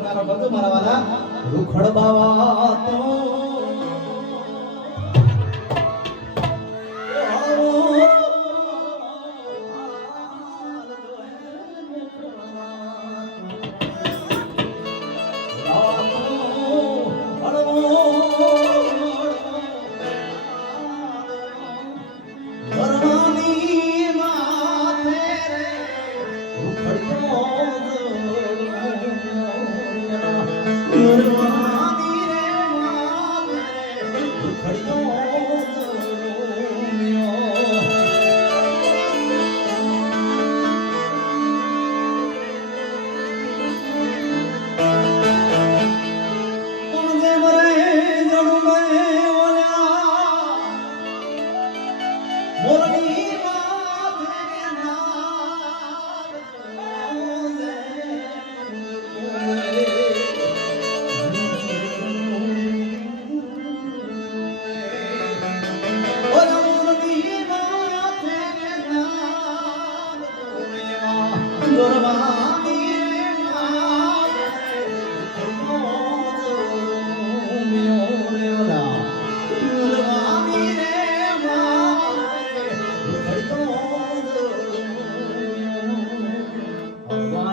પડકારો કરજો મારા વાલા રૂખડ બાવા તો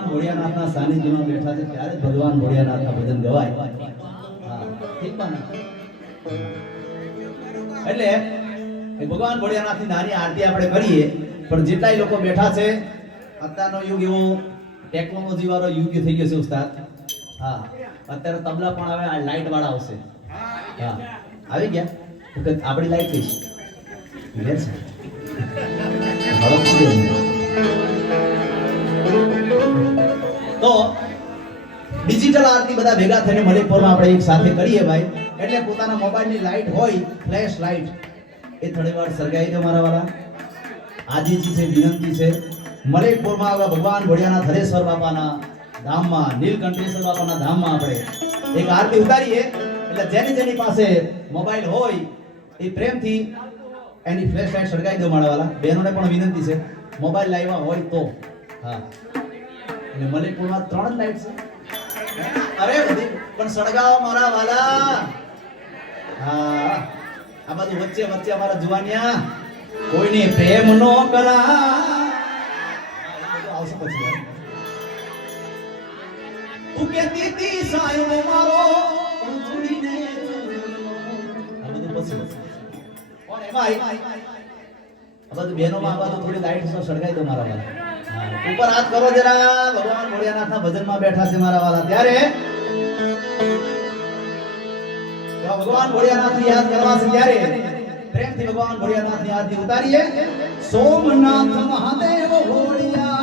ભોળિયાનાથના સાનિધ્યમાં બેઠા છે ત્યારે ભગવાન ભોળિયાનાથના ભજન ગવાય. હા ઠીક બા એટલે ભગવાન ભોળિયાનાથની નાની આરતી આપણે કરીએ. પણ જેટલાય લોકો બેઠા છે અત્યારનો યુગ એવો ટેકનોલોજી વાળો યુગ થઈ ગયો છે ઉસ્તાદ. હા અત્યારે તબલા પણ આવે, આ લાઈટ વાળા આવશે. હા આવી ગયા આપણી લાઈટ કઈ છે તો ડિજિટલ આરતી બધા ભેગા થઈને મલિકપુરમાં આપણે એક સાથે કરીએ ભાઈ. એટલે પોતાના મોબાઈલની લાઈટ હોય, ફ્લેશ લાઈટ, એ થોડીવાર સળગાવી દો મારા વાલા. આજીજી છે, વિનંતી છે. મલિકપુરમાં આવા ભગવાન ભોળિયાનાથ હરેશ્વર બાપાના ધામમાં, નીલકંઠેશ્વર બાપાના ધામમાં આપણે એક આરતી ઉતારીએ. એટલે જેની પાસે મોબાઈલ હોય એ પ્રેમથી એની ફ્લેશ લાઈટ સળગાવી દો મારા વાલા. બહેનોને પણ વિનંતી છે, મોબાઈલ લાવ્યા હોય તો. હા અને મલિકપુરમાં 3 જ લાઈટ છે. અરે બધી પણ સળગાવો મારા વાલા. હા આ બાજુ વચ્ચે વચ્ચે અમારા જુવાનિયા કોઈને પ્રેમ નો કરા આવશે પછી. તું કેતી તી સાયો મારો પણ છોડીને આ બધું પછી કોણ એમાં આ બધું બહેનોમાં આ બધું થોડી લાઈટ સળગાવી દો મારા વાલા. ઉપર હાથ કરો જરા. ભગવાન ભોળિયાનાથના ભજનમાં બેઠા છે મારા વાલા. ત્યારે ભગવાન ભોળિયાનાથને યાદ કરવા છે ત્યારે પ્રેમથી ભગવાન ભોળિયાનાથની આરતી ઉતારીએ. સોમનાથ મહાદેવ ભોળિયા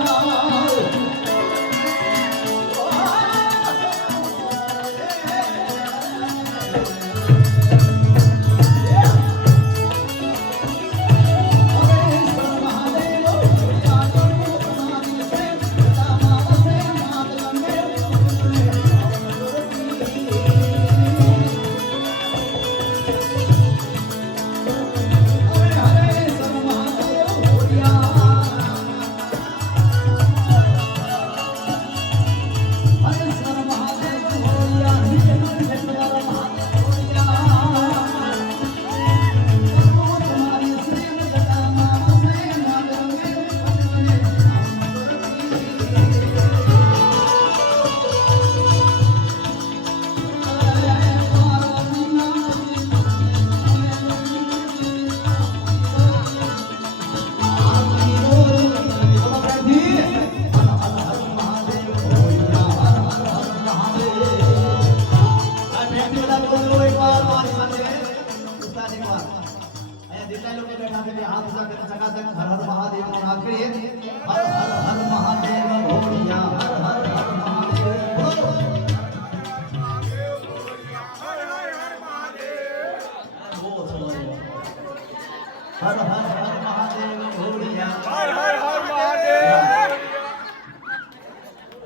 હર હર હર મહાદેવ ભોળિયા હર હર હર મહાદેવ.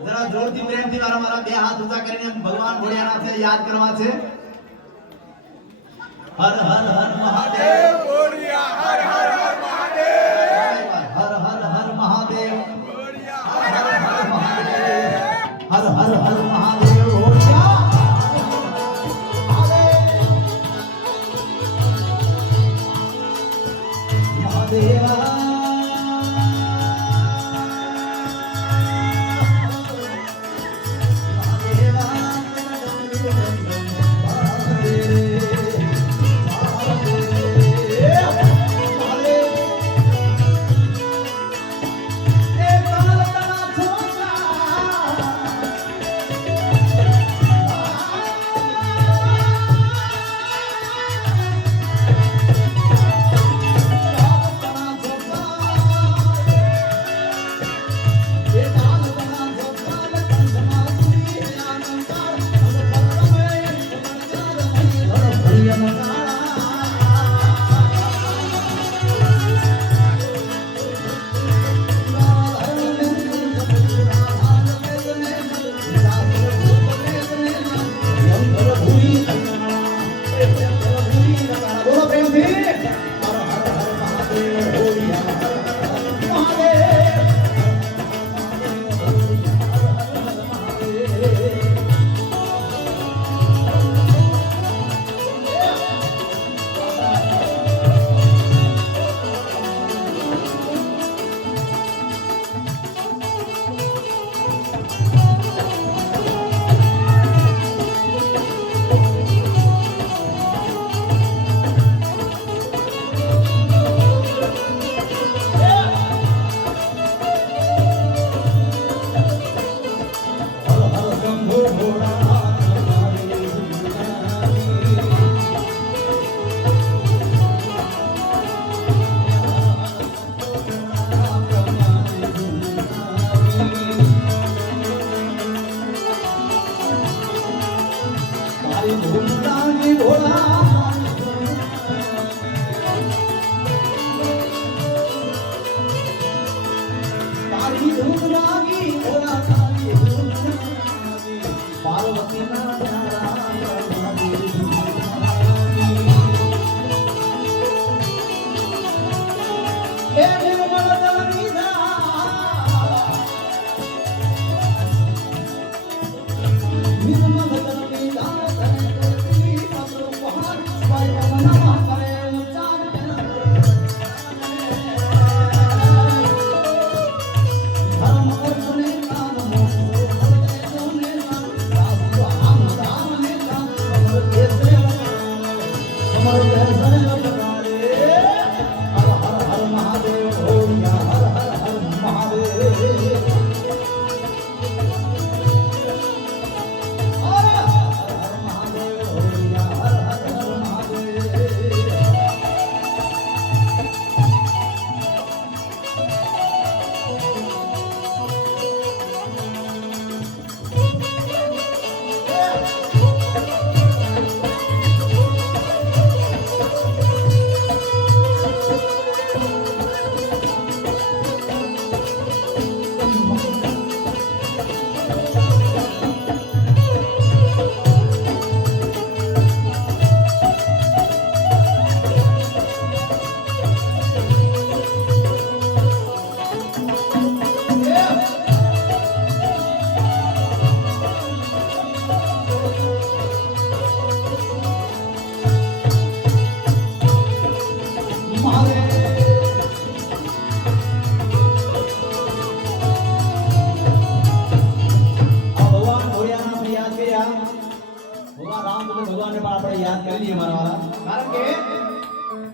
જરા જોરથી પ્રેમથી મારા બે હાથ ઊંચા કરીને ભગવાન ભોળિયાનાથને યાદ કરવા છે. હર હર હર મહાદેવ ભોળિયા હર હર હર મહાદેવ હર હર હર મહાદેવ ભોળિયા હર હર હર મહાદેવ હર હર હર મહાદેવ.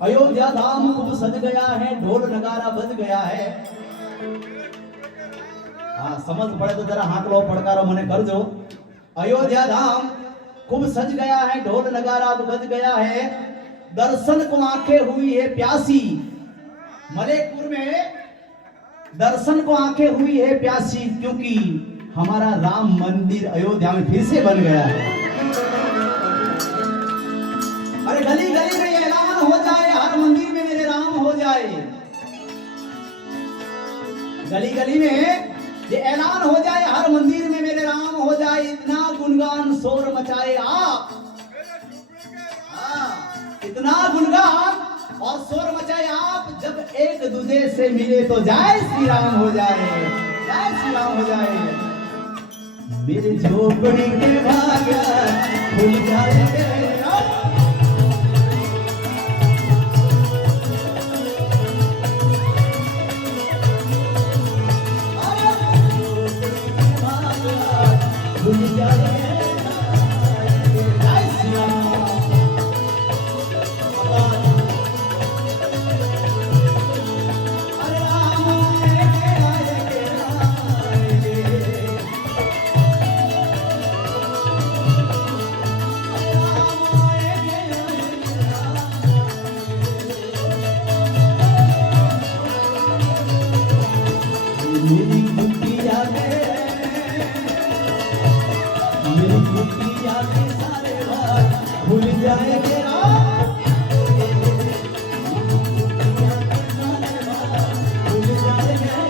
अयोध्या धाम खूब सज गया है, ढोल नगारा बज गया है। हाँ समझ पड़े तो जरा हाथ लो पड़कारो मने करजो। अयोध्या धाम खूब सज गया है, ढोल नगारा बज गया है। दर्शन को आंखें हुई है प्यासी, मलेकपुर में दर्शन को आंखें हुई है प्यासी, क्योंकि हमारा राम मंदिर अयोध्या में फिर से बन गया है। अरे गली गली में ऐलान हो जाए, हर मंदिर में मेरे राम हो जाए। गली गली में ये ऐलान हो जाए, हर मंदिर में मेरे राम हो जाए। इतना गुणगान शोर मचाए आप, इतना गुणगान और शोर मचाए आप, जब एक दूसरे से मिले तो जय श्री राम हो जाए, जय श्री राम हो जाए। मेरे झोपड़ी के भाग्य खुल जाएंगे। जाएंगे राम भूल जाएंगे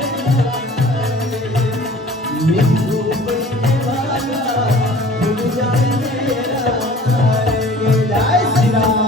मिठू पड़ने वाला भूल जाएंगे जय श्री राम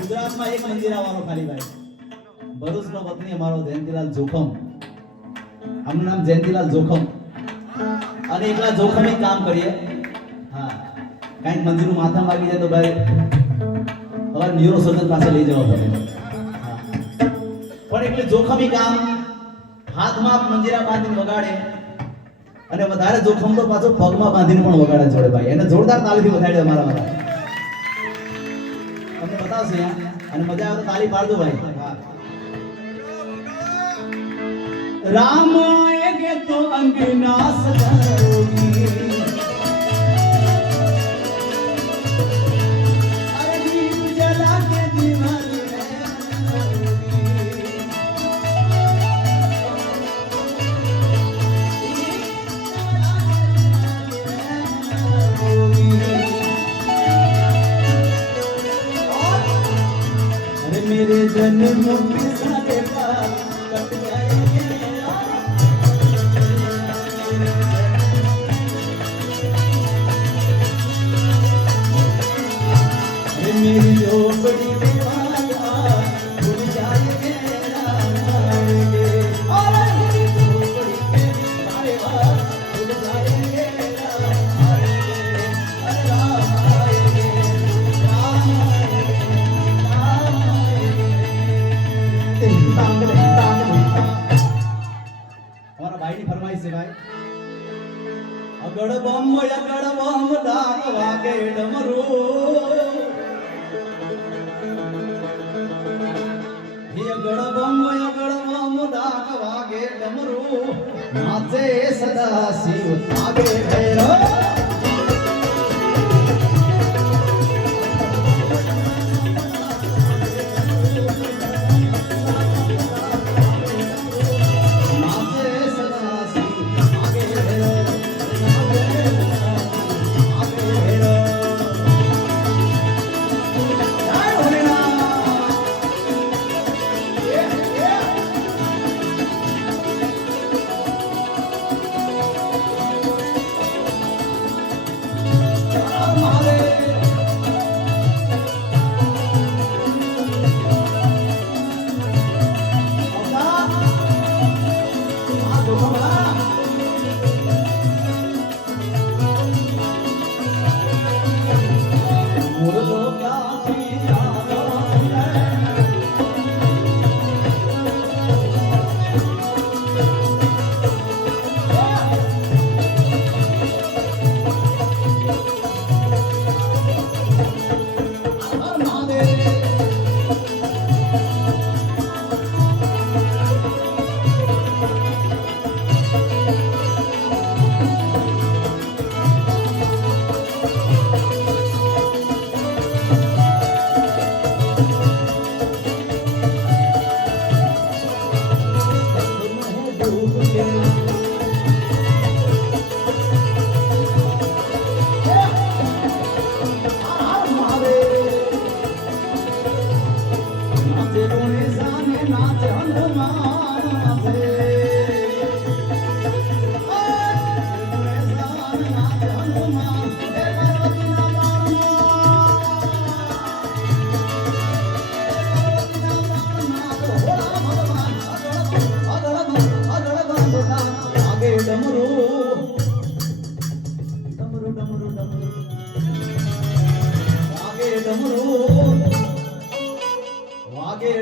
ગુજરાતમાં એક મંદિર આવવાનો ખાલી ભાઈ ભરૂચનો વતની અમારો જયંતિલાલ જોખમ આમનું નામ જયંતિલાલ જોખમ અને એકલા જોખમે કામ કરીએ હા કાંઈક મંદિરનું માથા વાગી જાય તો ભાઈ હવે ન્યુરો સર્જન પાસે લઈ જવા પડે પણ એટલે જોખમી કામ હાથમાં મંજીરા બાંધીને વગાડે અને વધારે જોખમ તો પાછો પગમાં બાંધીને પણ વગાડે જોડે ભાઈ એને જોરદાર તાલીથી વધારે અમારા બધા તમને બતાવશે અને મજા આવે તો તાલી પાડજો ભાઈ રામ આएगे तो अंगना सजाओगी अरे दीप जला के दीवानी अरे मेरे जन्म के सारे पाप कट जाएंगे मेरी झोपड़ी में आया भूल जाएंगे आएंगे और मेरी झोपड़ी में आया भूल जाएंगे आएंगे राम आएंगे राम आएंगे हमारा भाई की फरमाइश है भाई अगड़ बम डाक वागे डमरू गड़बम डाक वागे डमरू नाचे सदा शिव आगे भैरव नाचे सदा शिव आगे भैरव आगे भैरव जय भोलेनाथ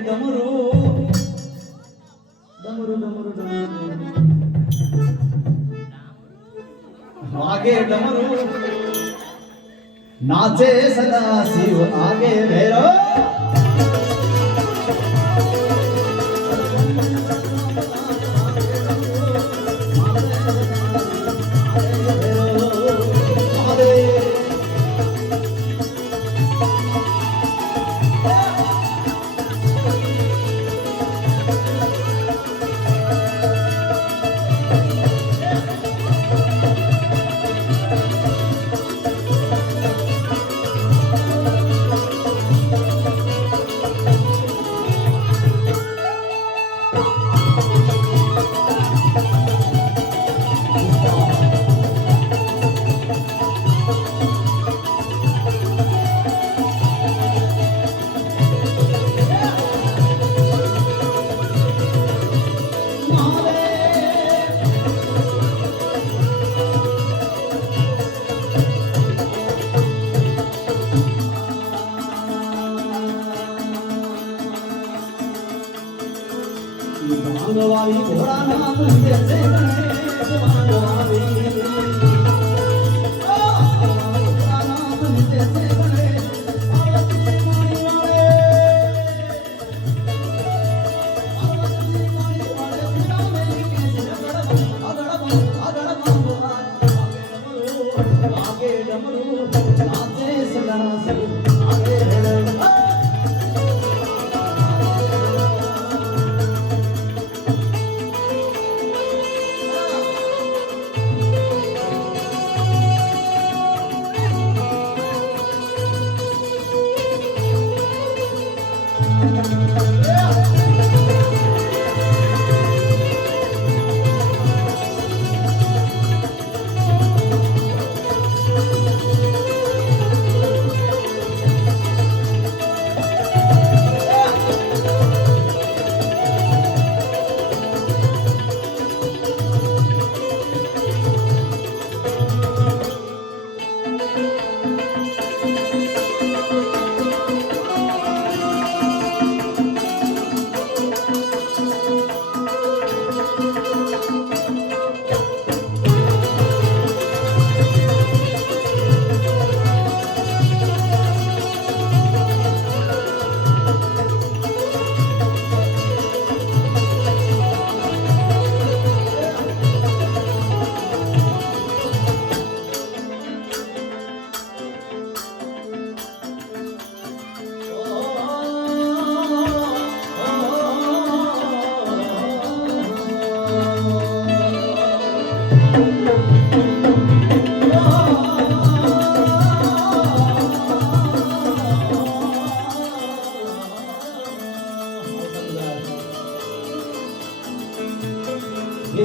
ડમરું ડમરું ડમરું ડમરું વાગે ડમરું નાચે સદા શિવ આગે ભેરો ભાંગવાળી ઘોડાના મુંજે છે ભાંગવાળી ઘોડાના મુંજે છે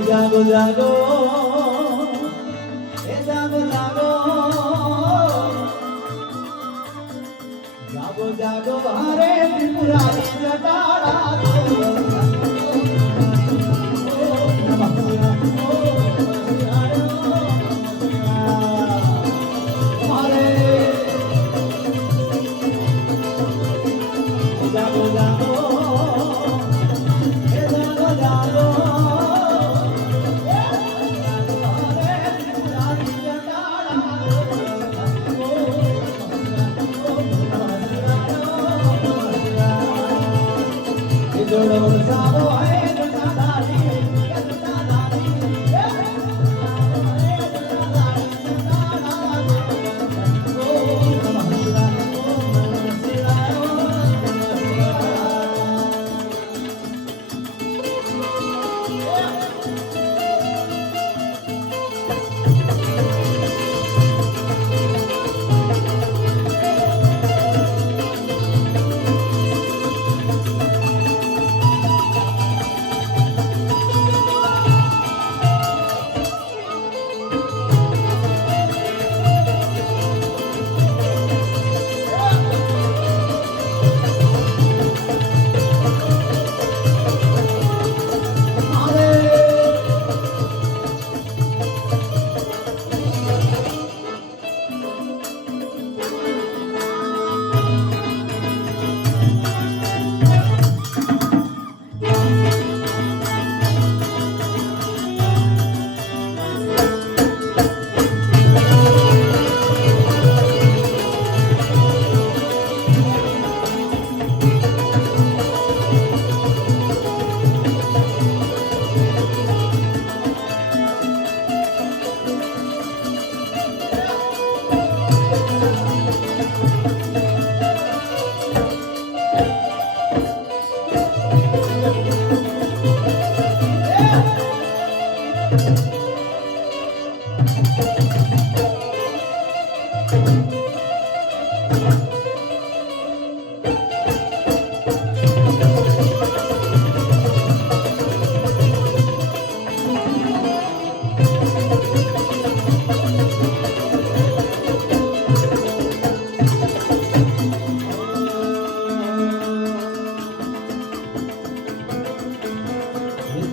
જાગો જાગો એ જાગો જાગો જાગો જાગો હરે ત્રિપુરારી જટાડા જાગો જાગો જોડો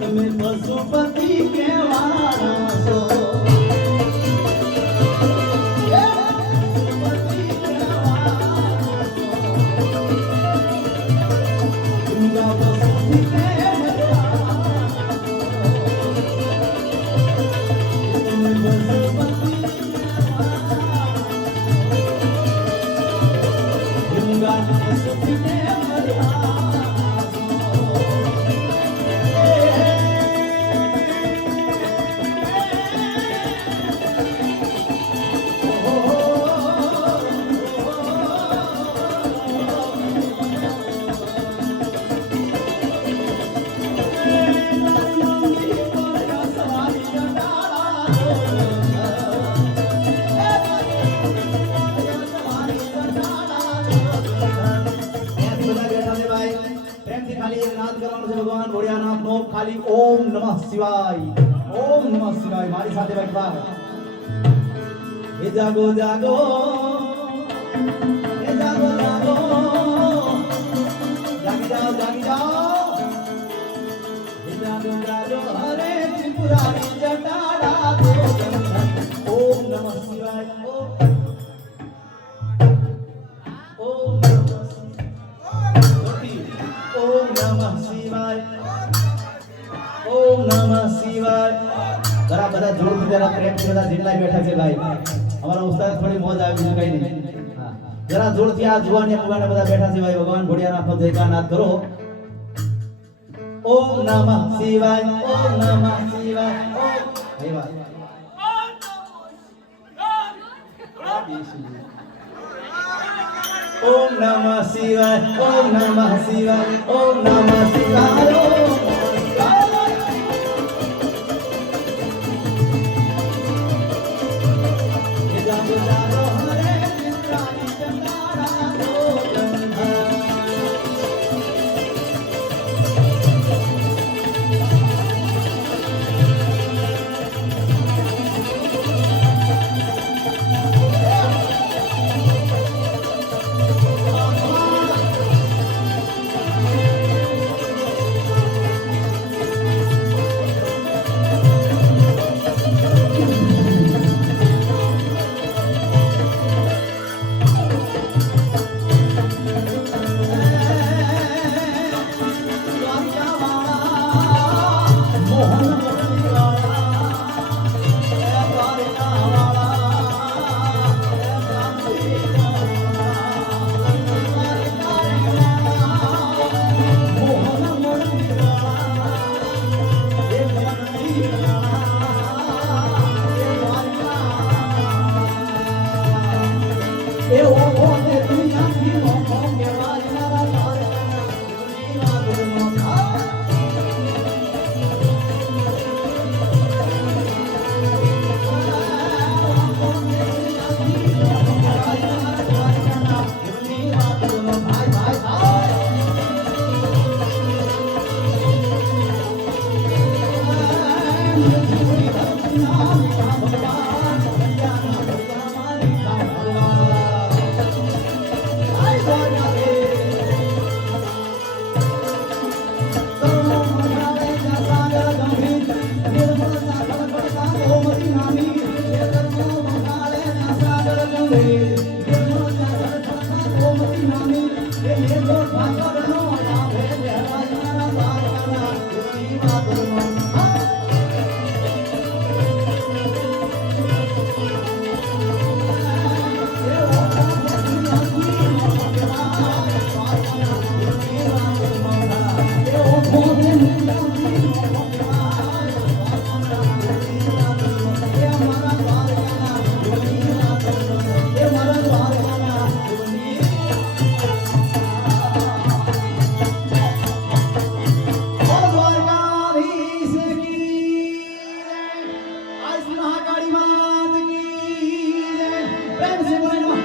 તમે પશુપતિ કહેવાના છો પશુપતિ કહેવાના છો ગંગા પશુથી કહેવાના છો તમે પશુપતિ કહેવાના ગંગા પશુથી કહેવાના ભગવાન ભોળિયાનાથ નો ખાલી ઓમ નમઃ શિવાય ઓમ નમઃ શિવાય મારી સાથે એકવાર એ જાગો જાગો એ જાગો જાગો જાગી જાઓ એ જાગો જાગો હરે ત્રિપુરારી જટાડા દો ઓમ નમઃ શિવાય ઓમ નમઃ શિવાય ઓમ નમઃ શિવાય જરા બધા જોરથી જરા પ્રેમથી બધા જેટલા બેઠા છે ભાઈ અમારા ઉસ્તાદ થોડી મોજ આવી છે કઈ નહીં જરા જોરથી આ જુવાને મુવાને બધા બેઠા છે ભાઈ ભગવાન ભોળિયાનાથનો જયકારનાદ કરો ઓમ નમઃ શિવાય ઓમ નમઃ શિવાય ઓમ નમઃ શિવાય ઓમ નમઃ શિવાય ઓમ નમઃ શિવાય મહાકાળી માં પ્રેમ સે બોલે નમઃ